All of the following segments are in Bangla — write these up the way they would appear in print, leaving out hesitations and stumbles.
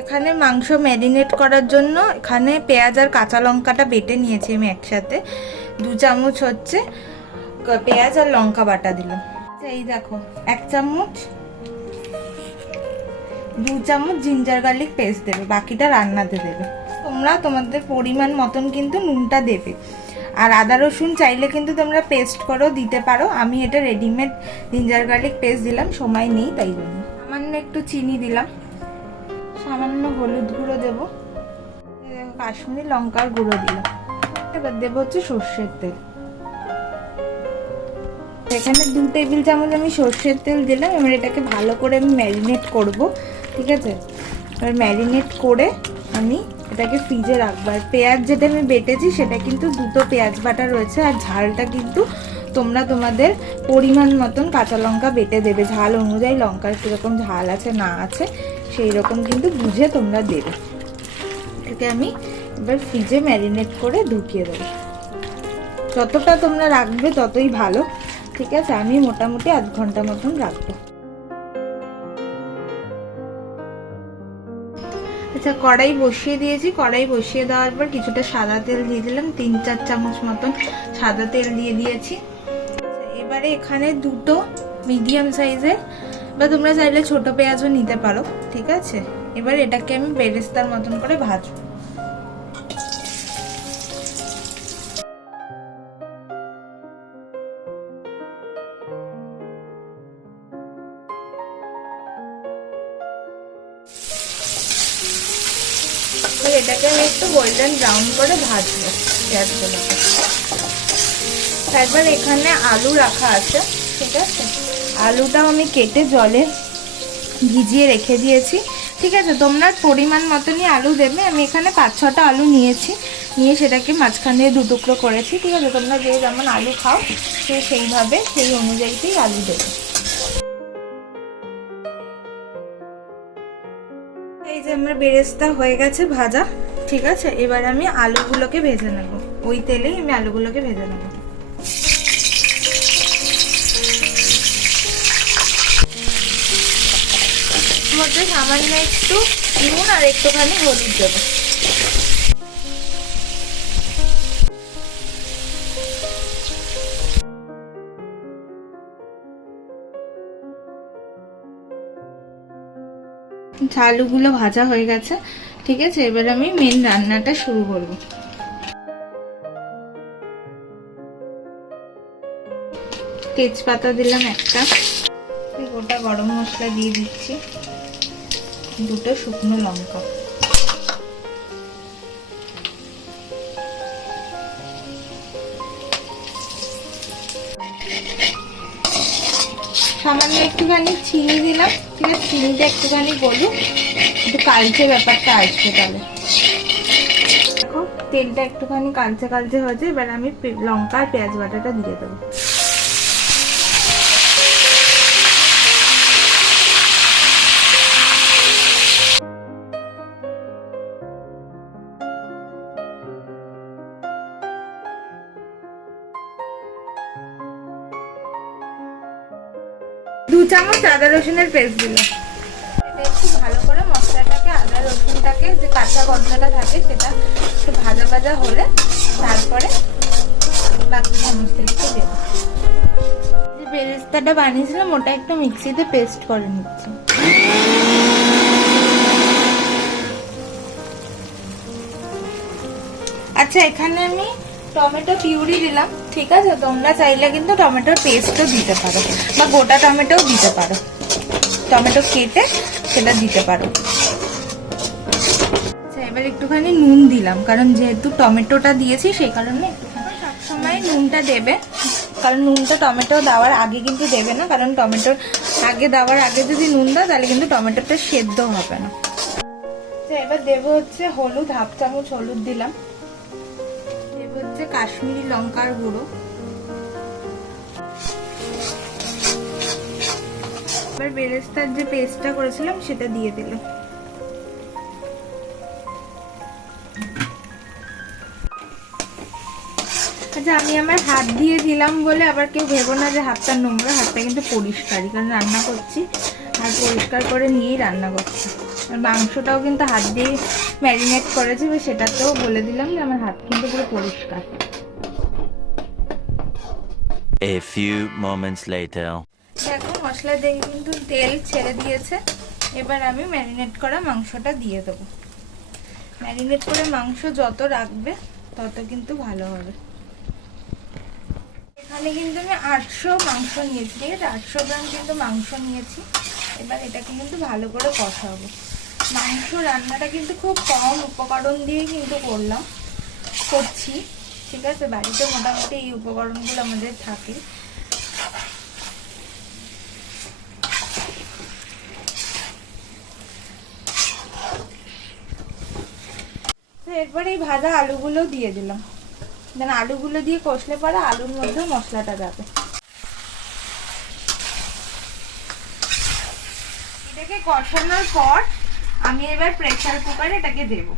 এখানে মাংস ম্যারিনেট করার জন্য এখানে পেঁয়াজ আর কাঁচা লঙ্কাটা বেটে নিয়েছি আমি একসাথে। 2 চামচ হচ্ছে পেঁয়াজ আর লঙ্কা বাটা দিলাম। এই দেখো 1 চামচ 2 চামচ জিঞ্জার গার্লিক পেস্ট দেবে, বাকিটা রান্নাতে দেবে। তোমরা তোমাদের পরিমাণ মতন কিন্তু নুনটা দেবে। আর আদা রসুন চাইলে কিন্তু তোমরা পেস্ট করেও দিতে পারো। আমি এটা রেডিমেড জিঞ্জার গার্লিক পেস্ট দিলাম, সময় নেই তাই জন্য। সামান্য একটু চিনি দিলাম, সামান্য হলুদ গুঁড়ো দেবো, কাশ্মীরি লঙ্কার গুঁড়ো দিলাম। এবার দেবো হচ্ছে সর্ষের তেল। এখানে 2 টেবিল চামচ আমি সর্ষের তেল দিলাম। এবার এটাকে ভালো করে আমি ম্যারিনেট করব, ঠিক আছে? এবার ম্যারিনেট করে আমি এটাকে ফ্রিজে রাখবো। আর পেঁয়াজ যেটা আমি বেটেছি সেটা কিন্তু 2টো পেঁয়াজ বাটা রয়েছে। আর ঝালটা কিন্তু তোমরা তোমাদের পরিমাণ মতন কাঁচা লঙ্কা বেটে দেবে, ঝাল অনুযায়ী লঙ্কার কীরকম ঝাল আছে না আছে সেই রকম কিন্তু বুঝে তোমরা দেবে। এটাকে আমি এবার ফ্রিজে ম্যারিনেট করে ঢুকিয়ে দেবো। যতটা তোমরা রাখবে ততই ভালো, ঠিক আছে? আমি মোটামুটি 1/2 ঘন্টা মতন রাখবো। আচ্ছা, কড়াই বসিয়ে দিয়েছি। কড়াই বসিয়ে দেওয়ার পর কিছুটা সাদা তেল দিয়ে দিলাম, 3-4 চামচ মতন সাদা তেল দিয়ে দিয়েছি। এবারে এখানে 2টো মিডিয়াম সাইজের বা তোমরা চাইলে ছোট পেঁয়াজও নিতে পারো, ঠিক আছে? এবার এটাকে আমি বেরেস্তার মতন করে ভাজবো। এটাকে আমি একটু গোল্ডেন ব্রাউন করে ভাজবো পেঁয়াজগুলোকে। তারপর এখানে আলু রাখা আছে, ঠিক আছে? আলুটাও আমি কেটে জলে ভিজিয়ে রেখে দিয়েছি, ঠিক আছে? তোমরা পরিমাণ মতনই আলু দেবে। আমি এখানে 5-6টা আলু নিয়েছি, নিয়ে সেটাকে মাঝখান দিয়ে 2 টুকরো করেছি, ঠিক আছে? তোমরা যে যেমন আলু খাও সেইভাবে সেই অনুযায়ীতেই আলু দেবে। এই যে আমার বেরেস্তা হয়ে গেছে ভাজা, ঠিক আছে? এবার আমি আলুগুলোকে ভেজে নেব, ওই তেলেই আমি আলুগুলোকে ভেজে নেব। মধ্যে সামান্য একটু নুন আর একটুখানি হলুদ দেবো। আলুগুলো ভাজা হয়ে গেছে, ঠিক আছে? এবার আমি মেন রান্নাটা শুরু করব। তেজপাতা দিলাম একটা, গোটা গরম মশলা দিয়ে দিচ্ছি, 2টো শুকনো লঙ্কা, সামান্য একটুখানি চিনি দিলাম, ঠিক আছে? চিনিটা একটুখানি গলুক, একটু কালচে ব্যাপারটা আসবে। তাহলে দেখো তেলটা একটুখানি কালচে কালচে হয়েছে। এবার আমি লঙ্কা আর পেঁয়াজ বাটাটা দিয়ে দেবো। দু চামচ আদা রসুনের পেস্ট দিলাম। এটা একটু ভালো করে মশলাটাকে, আদা রসুনটাকে যে কাঁচা গন্ধটা থাকে সেটা একটু ভাজা ভাজা হলে তারপরে বাকি সমস্ত কিছু দেবো। যে বেরেস্তাটা বানিয়েছিলাম ওটা একটু মিক্সিতে পেস্ট করে নিচ্ছি। আচ্ছা, এখানে আমি টমেটো পিউরি দিলাম, ঠিক আছে? তোমরা চাইলে কিন্তু টমেটোর পেস্টও দিতে পারো বা গোটা টমেটোও দিতে পারো, টমেটো কেটে সেটা দিতে পারো। আচ্ছা, এবার একটুখানি নুন দিলাম, কারণ যেহেতু টমেটোটা দিয়েছি সেই কারণে একটুখানি। সবসময় নুনটা দেবে, কারণ নুনটা টমেটো দেওয়ার আগে কিন্তু দেবে না, কারণ টমেটোর আগে দেওয়ার আগে যদি নুন দাও তাহলে কিন্তু টমেটোটা সেদ্ধ হবে না। আচ্ছা, এবার দেবো হচ্ছে হলুদ, 1/2 চামচ হলুদ দিলাম, হচ্ছে কাশ্মীরি লঙ্কার গুঁড়ো, এবার বেরেস্তার যে পেস্টটা করেছিলাম সেটা দিয়ে দিলাম। আচ্ছা, আমি আমার হাত দিয়ে দিলাম বলে আবার কেউ ভেবো না যে হাতটা নোংরা, হাতটা কিন্তু পরিষ্কারই, কারণ রান্না করছি আর পরিষ্কার করে নিয়েই রান্না করছি। আর মাংসটাও কিন্তু হাত দিয়ে ম্যারিনেট করেছি, সেটাতেও বলে দিলাম যে আমার হাত কিন্তু পুরো পরিষ্কার। A few moments later. দেখো মশলা দিয়ে কিন্তু তেল ছেড়ে দিয়েছে। এবার আমি ম্যারিনেট করা মাংসটা দিয়ে দেবো। ম্যারিনেট করে মাংস যত রাখবে তত কিন্তু ভালো হবে। এখানে কিন্তু আমি 800 মাংস নিয়েছি, ঠিক আছে? 800 গ্রাম কিন্তু মাংস নিয়েছি। এবার এটাকে কিন্তু ভালো করে কষাবো। মাংস রান্নাটা কিন্তু খুব কম উপকরণ দিয়ে কিন্তু করছি, ঠিক আছে? বাড়িতে মোটামুটি এই উপকরণগুলো আমাদের থাকে। এরপরে এই ভাজা আলুগুলো দিয়ে দিলাম। আলুগুলো দিয়ে কষলে পরে আলুর মধ্যে মশলাটা যাবে। এটাকে কষানোর পর আমি এবার প্রেসার কুকারে এটাকে দেব।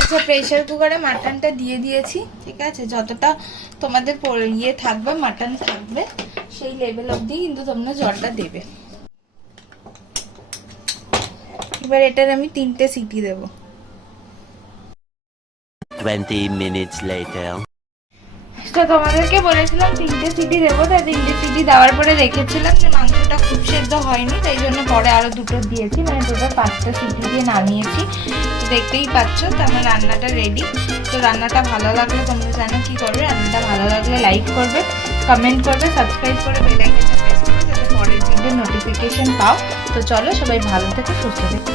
আচ্ছা, প্রেসার কুকারে মাটনটা দিয়ে দিয়েছি, ঠিক আছে? যতটা তোমাদের থাকবে, মাটন থাকবে, সেই লেভেল অবধি কিন্তু তোমরা জলটা দেবে। এবার এটার আমি 3টে সিটি দেব। 20 minutes later. তো তোমাদেরকে বলেছিলাম 3টে সিটি দেবো, তাই 3টে সিটি দেওয়ার পরে রেখেছিলাম যে মাংসটা খুব সেদ্ধ হয়নি, তাই জন্য পরে আরো 2টো দিয়েছি, মানে টোটাল 5টা সিটি দিয়ে নামিয়েছি। তো দেখতেই পাচ্ছ তো আমার রান্নাটা রেডি। তো রান্নাটা ভালো লাগলে তোমরা জানো কি করবে, রান্নাটা ভালো লাগলে লাইক করবে, কমেন্ট করবে, সাবস্ক্রাইব করে বেল আইকনটা প্রেস করবে যাতে পরের ভিডিওর নোটিফিকেশন পাও। তো চলো, সবাই ভালো থেকো, সুস্থ থেকো।